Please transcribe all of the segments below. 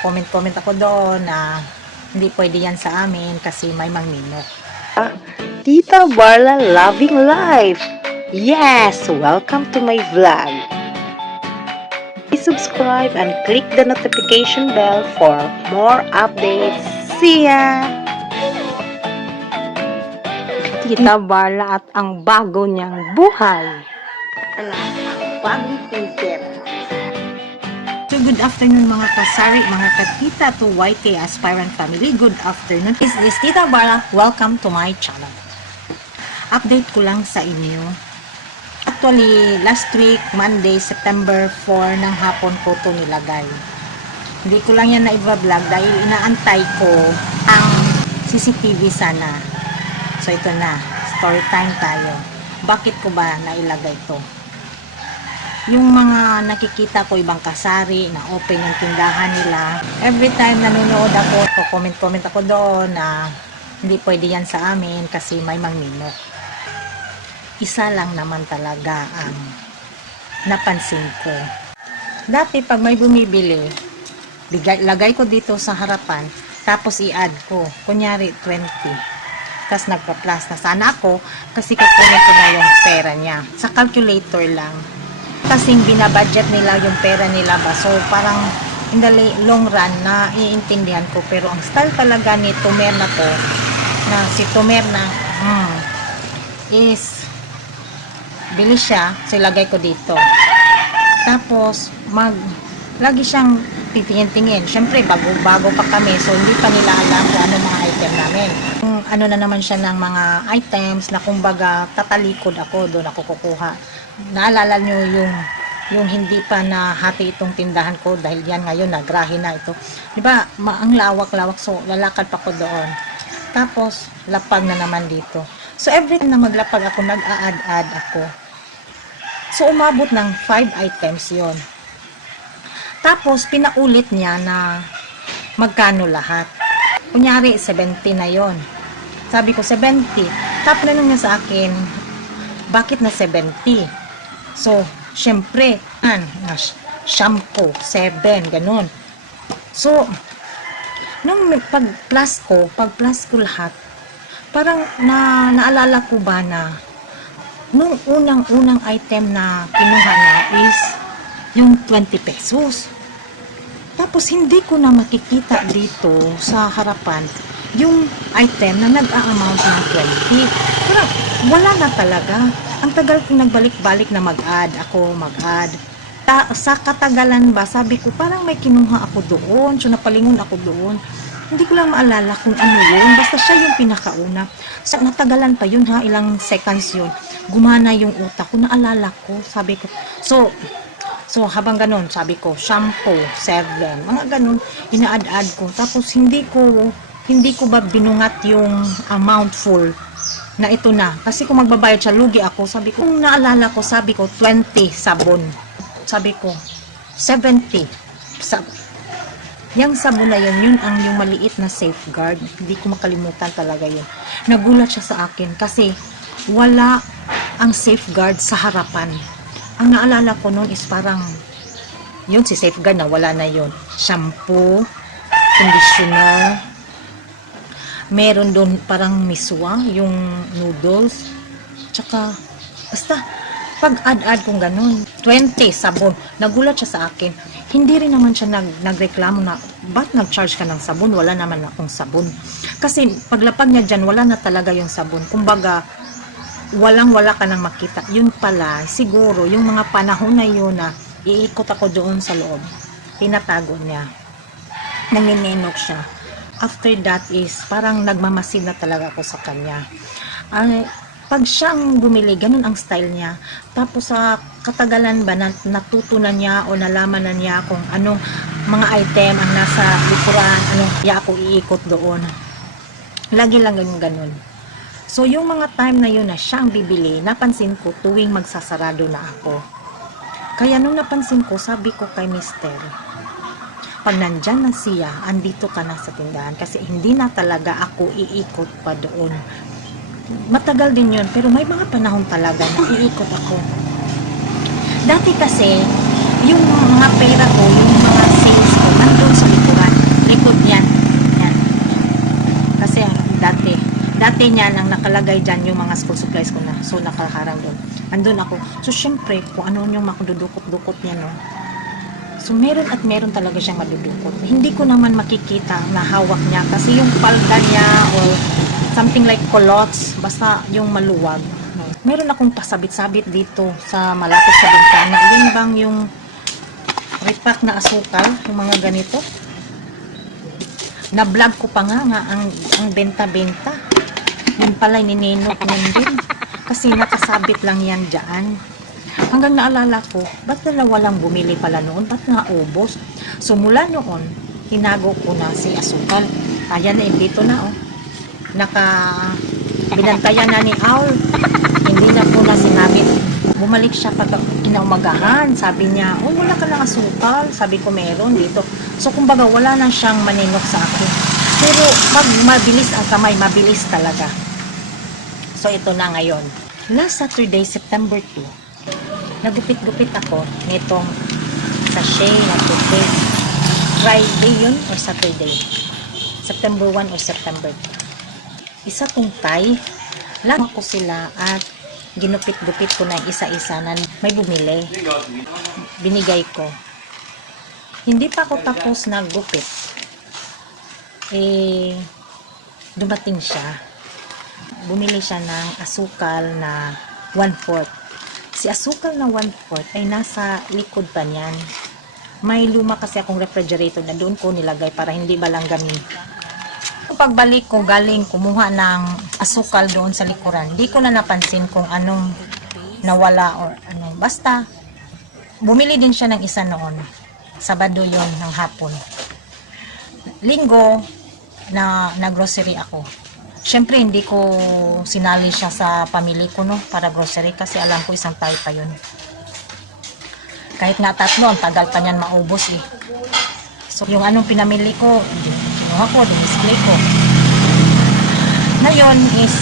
comment-comment ako doon na hindi pwede yan sa amin kasi may mangminok. Tita Barla Loving Life. Yes, welcome to my vlog. Please subscribe and click the notification bell for more updates. See ya! Tita Barla at ang bago niyang buhay. Ala, bagong thinker. Good afternoon mga kasari, mga katita to YK Aspirant Family. Good afternoon. This is Tita Bara. Welcome to my channel. Update ko lang sa inyo. Actually, last week, Monday, September 4 ng hapon ko to nilagay. Hindi ko lang yan na i-vlog dahil inaantay ko ang CCTV sana. So ito na, story time tayo. Bakit ko ba nailagay to? Yung mga nakikita ko ibang kasari na open yung tindahan nila. Every time nanonood ako to comment comment ako doon na hindi pwede yan sa amin kasi may mangminok isa lang naman talaga ang napansin ko. Dati pag may bumibili bigay, lagay ko dito sa harapan tapos i-add ko. Kunyari 20 tapos nagpa-plus na sana ako kasi kakunin ko na yung pera niya. Sa calculator lang kasing binabudget nila yung pera nila ba. So, parang in the long run na iintindihan ko. Pero ang style talaga ni Tomer na to, na si Tomer na, hmm, is, bili siya, so ilagay ko dito. Tapos, mag, lagi siyang titingin-tingin. Siyempre, bago-bago pa kami, so hindi pa nila alam kung ano mga item namin. Kung ano na naman siya ng mga items na kumbaga tatalikod ako, doon ako kukuha naalala nyo yung yung hindi pa nahati itong tindahan ko dahil yan ngayon nagrahe na ito. 'Di ba? Ang lawak-lawak so lalakad pa ko doon. Tapos lapag na naman dito. So every time na maglapag ako nag-a-add-add ako. So umabot ng 5 items 'yon. Tapos pinaulit niya na magkano lahat. Kunyari 70 na 'yon. Sabi ko 70. Tapos tanong niya sa akin, bakit na 70? So, syempre, an, na sh- shampoo, 7, ganun. So, nung pag plus ko, pag plus ko lahat, parang na, naalala ko ba na nung unang-unang item na kinuha niya is yung 20 pesos. Tapos hindi ko na makikita dito sa harapan yung item na nag-a-amount ng 20. Pero wala na talaga. Ang tagal ko nagbalik-balik na mag-add ako, mag-add. Ta- sa katagalan ba, sabi ko parang may kinuha ako doon. So napalingon ako doon. Hindi ko lang maalala kung ano yun. Basta siya yung pinakauna. Sa natagalan pa yun ha, ilang seconds yun. Gumana yung utak ko, naalala ko. Sabi ko, so, So, habang ganun, sabi ko, shampoo, seven, mga ganun, ina-add-add ko. Tapos, hindi ko, hindi ko ba binungat yung amount full na ito na. Kasi kung magbabayad siya, lugi ako. Sabi ko, kung naalala ko, sabi ko, 20 sabon. Sabi ko, 70. Sa, yung sabon na yun, yun ang yung maliit na safeguard. Hindi ko makalimutan talaga yun. Nagulat siya sa akin kasi wala ang safeguard sa harapan. Ang naalala ko noon is parang yun si safeguard na wala na yun. Shampoo, conditioner, meron doon parang miswa, yung noodles, tsaka, basta, pag add-add kong ganun, 20 sabon, nagulat siya sa akin, hindi rin naman siya nag, nagreklamo na, ba't nag-charge ka ng sabon? Wala naman akong sabon. Kasi, paglapag niya dyan, wala na talaga yung sabon. Kumbaga, walang wala ka nang makita. Yun pala, siguro, yung mga panahon na yun na iikot ako doon sa loob, tinatago niya. Nanginenok siya after that is parang nagmamasid na talaga ako sa kanya. Ay, pag siyang bumili, ganun ang style niya. Tapos sa katagalan ba, na, natutunan niya o nalaman na niya kung anong mga item ang nasa likuran, anong kaya ako iikot doon. Lagi lang ganun ganun. So, yung mga time na yun na siyang bibili, napansin ko tuwing magsasarado na ako. Kaya nung napansin ko, sabi ko kay mister, kapag nandyan na siya, andito ka na sa tindahan kasi hindi na talaga ako iikot pa doon. Matagal din yun, pero may mga panahon talaga na iikot ako. Dati kasi, yung mga pera ko, yung mga sales ko, nandun sa likuran. Likod yan. yan. Kasi dati, dati niya nang nakalagay dyan yung mga school supplies ko na. So, nakaharang doon. Andun ako. So, syempre, kung ano yung makududukot-dukot niya, no? So, meron at meron talaga siyang madudukot. Hindi ko naman makikita na hawak niya kasi yung palda niya or something like culottes, basta yung maluwag. Meron akong pasabit-sabit dito sa malapit sa bintana. Yun bang yung repack na asukal, yung mga ganito. Na-vlog ko pa nga nga ang, ang benta-benta. Yun pala nininot niyan din. Kasi nakasabit lang yan dyan. Hanggang naalala ko, ba't nila walang bumili pala noon? Ba't naubos? So mula noon, tinago ko na si Asukal. Ayan na, dito na oh. Naka, binantayan na ni Aul. Hindi na po na sinabi. Bumalik siya pag kinaumagahan. Sabi niya, oh wala ka ng asukal. Sabi ko meron dito. So kumbaga wala na siyang maninok sa akin. Pero pag mabilis ang kamay, mabilis talaga. So ito na ngayon. Last Saturday, September 2, nagupit-gupit ako nitong sachet na toothpaste. Friday yun or Saturday? September 1 or September 2. Isa tong Thai. Lang ko sila at ginupit-gupit ko na isa-isa na may bumili. Binigay ko. Hindi pa ako tapos naggupit. Eh, dumating siya. Bumili siya ng asukal na 1-4. Si asukal na 1-4 ay nasa likod pa niyan. May luma kasi akong refrigerator na doon ko nilagay para hindi balanggamin. Pagbalik ko galing kumuha ng asukal doon sa likuran, di ko na napansin kung anong nawala or ano. Basta, bumili din siya ng isa noon. Sabado yon ng hapon. Linggo, na naggrocery ako. Siyempre, hindi ko sinali siya sa pamili ko, no, para grocery kasi alam ko isang tayo pa yun. Kahit nga tatlo, ang tagal pa niyan maubos eh. So, yung anong pinamili ko, kinuha ko, dinisplay ko. Ngayon is,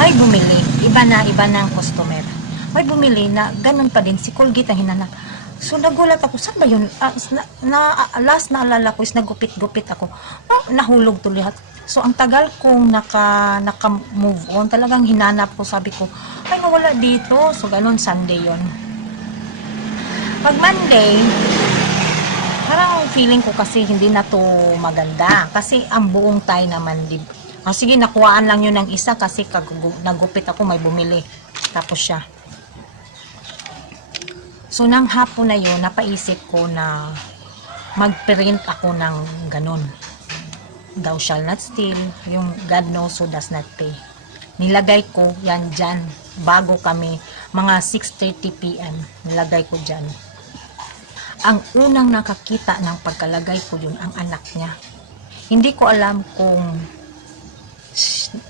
may bumili, iba na, iba na ang customer. May bumili na, ganun pa din, si Colgate ang hinanap. So, nagulat ako, saan ba yun? Is na, na- last na alala ko is nagupit-gupit ako. Ah, nahulog tuloy. So, ang tagal kong naka, naka-move on, talagang hinanap ko, sabi ko, ay, nawala dito. So, ganun, Sunday yon Pag Monday, parang feeling ko kasi hindi na to maganda. Kasi ang buong Thai naman, di, ah, sige, nakuhaan lang yun ng isa kasi nagupit ako, may bumili. Tapos siya. So, nang hapon na yun, napaisip ko na mag-print ako ng ganun. Thou shall not steal. Yung God knows who does not pay. Nilagay ko yan dyan. Bago kami, mga 6.30 p.m. Nilagay ko dyan. Ang unang nakakita ng pagkalagay ko yun, ang anak niya. Hindi ko alam kung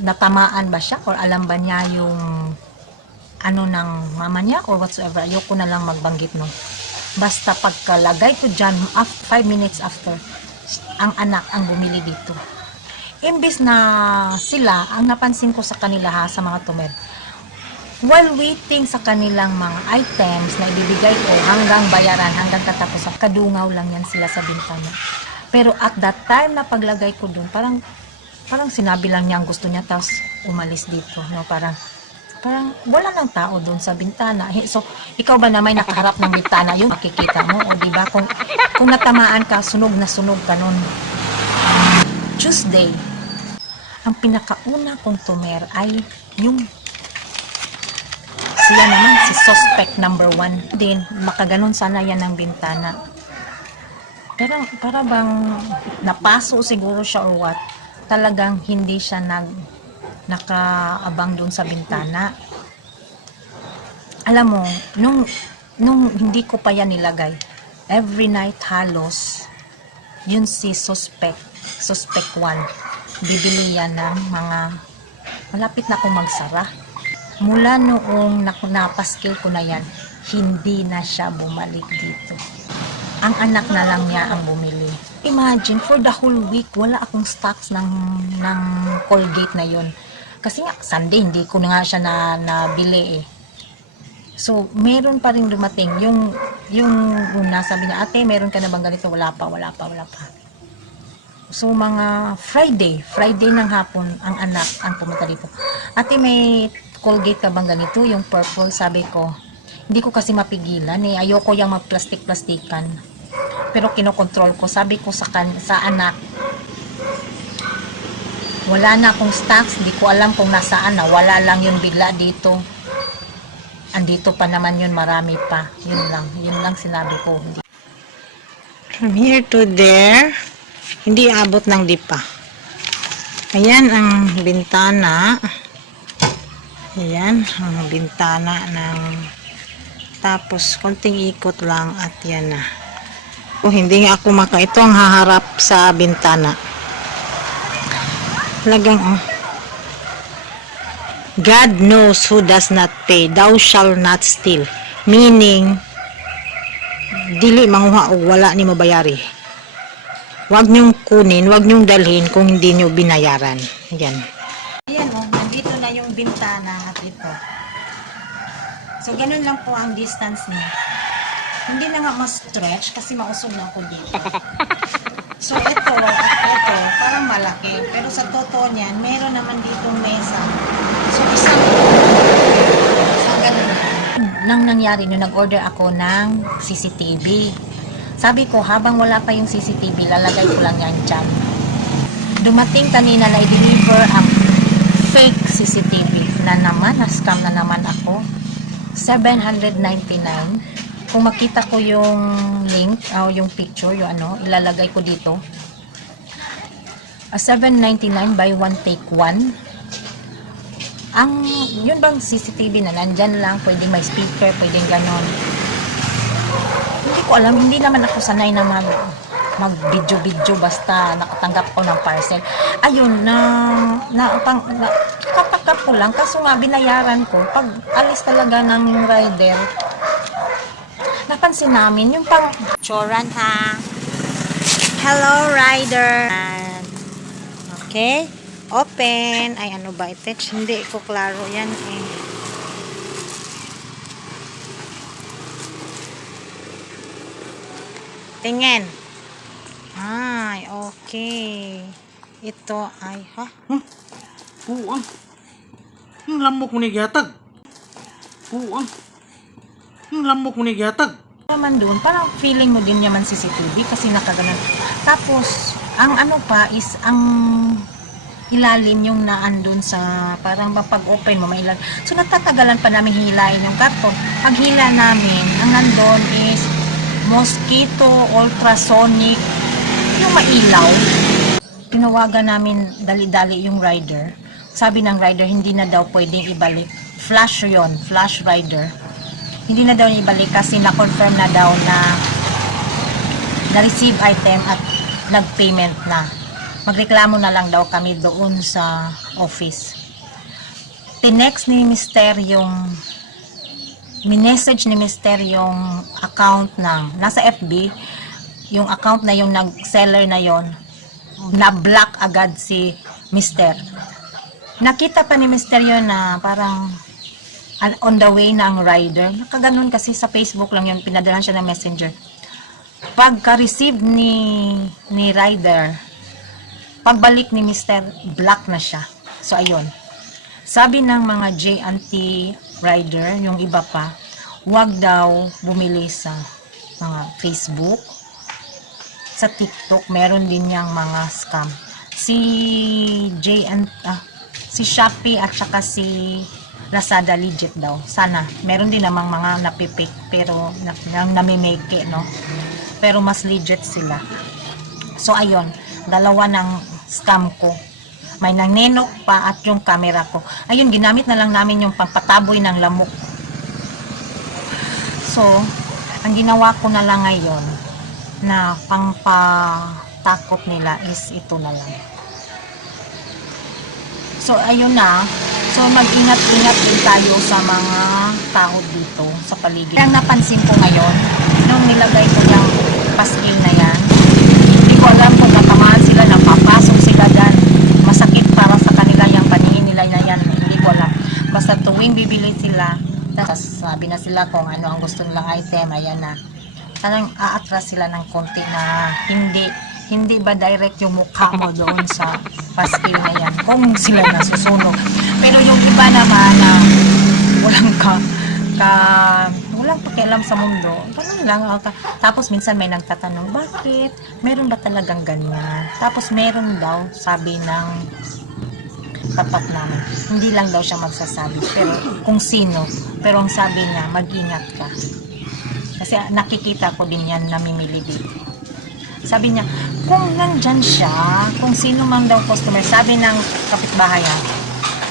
natamaan ba siya or alam ba niya yung ano ng mama niya or whatsoever. Ayoko na lang magbanggit no. Basta pagkalagay ko dyan, 5 minutes after, ang anak ang bumili dito. Imbis na sila, ang napansin ko sa kanila ha, sa mga tumer, while waiting sa kanilang mga items na ibibigay ko hanggang bayaran, hanggang katapusan, kadungaw lang yan sila sa bintana. Pero at that time na paglagay ko dun, parang parang sinabi lang niya ang gusto niya tapos umalis dito, no? Parang parang wala nang tao doon sa bintana. Eh, So, ikaw ba na may nakaharap ng bintana, yung makikita mo, o di ba? Kung, kung natamaan ka, sunog na sunog ka nun. Tuesday, ang pinakauna kong tumer ay yung siya naman, si suspect number one. Din, makaganon sana yan ng bintana. Pero para bang napaso siguro siya or what, talagang hindi siya nag nakaabang doon sa bintana. Alam mo, nung, nung hindi ko pa yan nilagay, every night halos, yun si suspect, suspect 1, bibili yan ng mga, malapit na akong magsara. Mula noong napaskil ko na yan, hindi na siya bumalik dito. Ang anak na lang niya ang bumili. Imagine, for the whole week, wala akong stocks ng, ng Colgate na yon Kasi nga, Sunday, hindi ko na nga siya na, nabili eh. So, meron pa rin dumating. Yung, yung una, sabi niya, ate, meron ka na bang ganito? Wala pa, wala pa, wala pa. So, mga Friday, Friday ng hapon, ang anak ang pumunta dito. Ate, may Colgate ka bang ganito? Yung purple, sabi ko. Hindi ko kasi mapigilan eh. Ayoko yung magplastik-plastikan. Pero kinokontrol ko. Sabi ko sa, kan sa anak, wala na akong stocks. Hindi ko alam kung nasaan na. Wala lang yun bigla dito. Andito pa naman yun, marami pa. Yun lang. Yun lang sinabi ko. From here to there, hindi abot ng dipa. Ayan ang bintana. Ayan ang bintana ng tapos konting ikot lang at yan na. O hindi nga ako maka ito ang haharap sa bintana. Lagang oh. God knows who does not pay. Thou shall not steal. Meaning, dili manguha o wala ni mabayari. Huwag niyong kunin, huwag niyong dalhin kung hindi niyo binayaran. Yan. Ayan o, nandito na yung bintana at ito. So, ganun lang po ang distance niya. Hindi na nga ma-stretch kasi mausog na ako dito. So, ito parang malaki. Pero sa totoo niyan, meron naman dito mesa. So, isang So. Nang nangyari nung nag-order ako ng CCTV. Sabi ko, habang wala pa yung CCTV, lalagay ko lang yan dyan. Dumating kanina na i-deliver ang fake CCTV na naman, na-scam na naman ako. 799. Kung makita ko yung link, o yung picture, yung ano, ilalagay ko dito. A 799 by one take one. Ang, yun bang CCTV na nandyan lang, pwedeng may speaker, pwedeng ganon. Hindi ko alam, hindi naman ako sanay na mag mag video video basta nakatanggap ko ng parcel. Ayun, na, na, pang, na katakap ko lang, kaso nga binayaran ko, pag alis talaga ng rider, napansin namin yung pang choran ha. Hello, rider. Okay. Open. Ay, ano ba ito? Hindi ko klaro yan eh. Tingin. Ay, okay. Ito ay, ha? Puang. Ang lamok mo ni Gatag. Puang. Ang lamok mo ni Gatag. naman doon, parang feeling mo din naman CCTV kasi nakaganan. Tapos, ang ano pa is, ang ilalim yung naandun sa, parang mapag-open mo, may ilalim. So, natatagalan pa namin hilain yung karton. Pag hila namin, ang nandun is mosquito, ultrasonic, yung mailaw. Tinawagan namin dali-dali yung rider. Sabi ng rider, hindi na daw pwedeng ibalik. Flash yon flash rider hindi na daw ibalik kasi na-confirm na daw na na-receive item at nag-payment na. Magreklamo na lang daw kami doon sa office. Tinext ni Mister yung minessage ni Mister yung account ng nasa FB yung account na yung nag-seller na yon na-block agad si Mister. Nakita pa ni Mister yun na parang an- on the way na ang rider. Nakaganon kasi sa Facebook lang yun, pinadalan siya ng messenger. Pagka-receive ni, ni rider, pagbalik ni Mr. Black na siya. So, ayun. Sabi ng mga J&T rider, yung iba pa, huwag daw bumili sa mga Facebook, sa TikTok, meron din niyang mga scam. Si J and ah, si Shopee at saka si Lazada legit daw. Sana. Meron din namang mga napipik pero na, na, namimeke, no? Pero mas legit sila. So, ayun. Dalawa ng scam ko. May nanenok pa at yung camera ko. Ayun, ginamit na lang namin yung pampataboy ng lamok. So, ang ginawa ko na lang ngayon na pangpatakot nila is ito na lang. So, ayun na. So, mag-ingat-ingat din tayo sa mga tao dito sa paligid. Ang napansin ko ngayon, nung nilagay ko yung paskil na yan, hindi ko alam kung natamaan sila, napapasok sila dyan. Masakit para sa kanila yung paningin nila na yan. Hindi ko alam. Basta tuwing bibili sila, sabi na sila kung ano ang gusto nilang item, ayan na. Parang aatras sila ng konti na hindi hindi ba direct yung mukha mo doon sa paskil na yan kung sila nasusunog. Pero yung iba naman na walang ka, ka walang pakialam sa mundo, ganun lang. Tapos minsan may nagtatanong, bakit? Meron ba talagang ganyan? Tapos meron daw, sabi ng tapat namin. Hindi lang daw siya magsasabi, pero kung sino. Pero ang sabi niya, mag-ingat ka. Kasi nakikita ko din yan namimili dito. Sabi niya, kung nandyan siya, kung sino mang daw customer, sabi ng kapitbahay ah,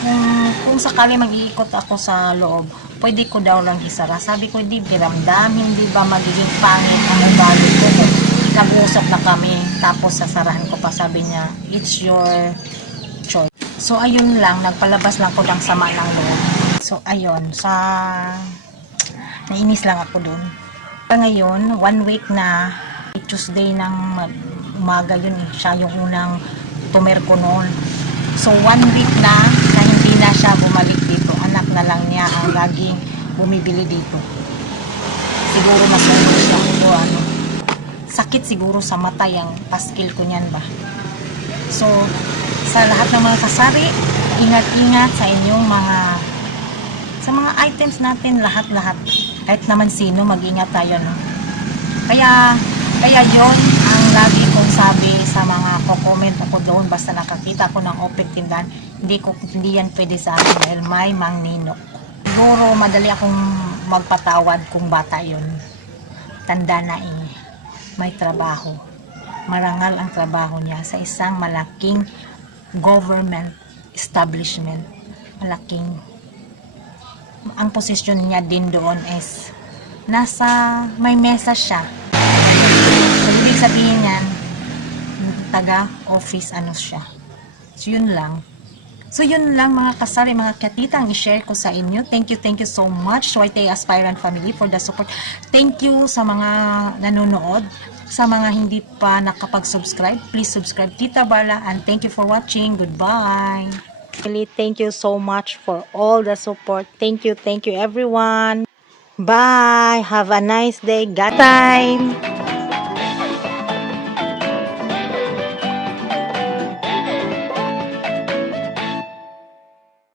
kung, kung sakali mag-iikot ako sa loob, pwede ko daw lang isara. Sabi ko, hindi biramdam, hindi ba magiging pangit ang ugali ko kung nag-uusap na kami, tapos sasarahan ko pa. Sabi niya, it's your. So, ayun lang, nagpalabas lang ko ng sama ng loob. So, ayun, sa... Nainis lang ako dun. Ngayon, one week na, Tuesday ng mag- umaga yun eh. Siya yung unang tumerko noon. So, one week na, na hindi na siya bumalik dito. Anak na lang niya ang laging bumibili dito. Siguro masunog siya o ano. Sakit siguro sa mata yung paskil ko niyan ba. So, sa lahat ng mga kasari, ingat-ingat sa inyong mga sa mga items natin lahat-lahat. Kahit naman sino, mag-ingat tayo, no? Kaya, kaya yon ang lagi kong sabi sa mga ko-comment ako doon basta nakakita ko ng open tindahan, hindi ko hindi yan pwede sa akin dahil may mangninok. Siguro madali akong magpatawad kung bata yon. Tanda na eh, may trabaho. Marangal ang trabaho niya sa isang malaking government establishment. Malaking ang posisyon niya din doon is nasa may mesa siya. So, ibig sabihin yan, taga office ano siya. So, yun lang. So, yun lang mga kasari, mga katita, ang i-share ko sa inyo. Thank you, thank you so much, YT Aspirant Family, for the support. Thank you sa mga nanonood. Sa mga hindi pa nakapag-subscribe, please subscribe Tita Barla and thank you for watching. Goodbye! Really, thank you so much for all the support. Thank you, thank you everyone. Bye. Have a nice day. God time.